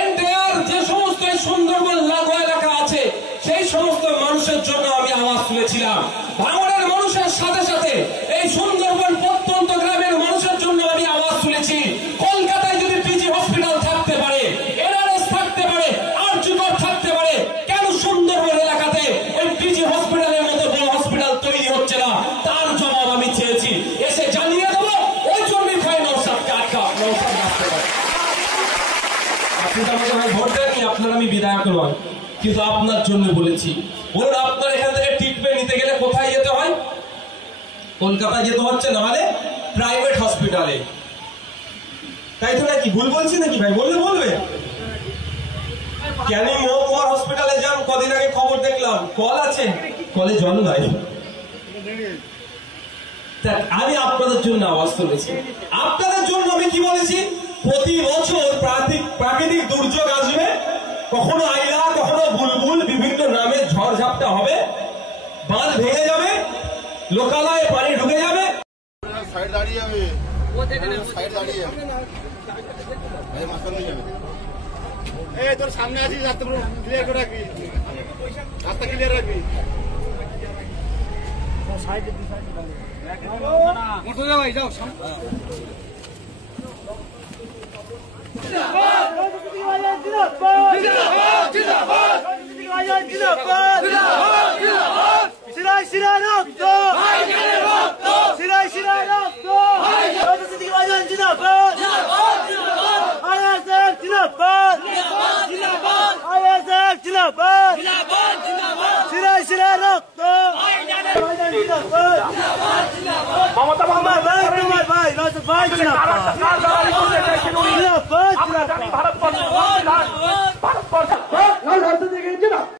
NDR যে সমস্ত সুন্দরবন লাগোয়া এলাকা আছে সেই সমস্ত মানুষের জন্য আমি আওয়াজ তুলেছিলাম। ভাঙড়ের মানুষের সাথে সাথে এই সুন্দরবন প্রত্যন্ত গ্রামের মানুষের জন্য আমি আওয়াজ তুলেছি। কলকাতায় যদি পিজি হসপিটাল থাকতে পারে, এনআরএস থাকতে পারে, আরজিকর থাকতে পারে, কেন সুন্দরবন এলাকাতে ওই পিজি হসপিটালের মতো বড় হসপিটাল তৈরি হচ্ছে না? তার জবাব আমি চেয়েছি, এসে জানিয়ে দেবো। ওই জন্যই ভাই নওশাদকে আটকা রাখতে পারে। আপনি তো আমাকে ভাই ভোট দেননি, আপনার আমি বিধায়ক নয়, কিন্তু আপনার জন্য বলেছি। বলুন, আপনার এখান থেকে ট্রিটমেন্ট নিতে গেলে কোথায় যেতে হয়? কলকাতায় যেতে হচ্ছে, না হলে প্রাইভেট হসপিটালে। তাই তো নাকি? ভুল বলছি নাকি ভাই? বললে বলবে। ক্যানিং মহকুমার হসপিটালে যান, কদিন আগে খবর দেখলাম কল আছে, কলে জল নাই। আমি আপনাদের জন্য আওয়াজ তুলেছি। আপনাদের জন্য আমি কি বলেছি? প্রতি বছর প্রাকৃতিক দুর্যোগ আসবে, কখনো আইলা, কখনো বুলবুল, বিভিন্ন নামে ঝড় ঝাপটা হবে, বাঁধ ভেঙে যাবে, লোকালয়ে পানি ঢুকে যাবে। সাইড দাঁড়িয়ে যাবে, সাইড দাঁড়িয়ে যাবে। এই তোর সামনে আছিস, রাস্তা ক্লিয়ার করে রাখবি, রাস্তা ক্লিয়ার রাখবি। ভাই যাও ভারত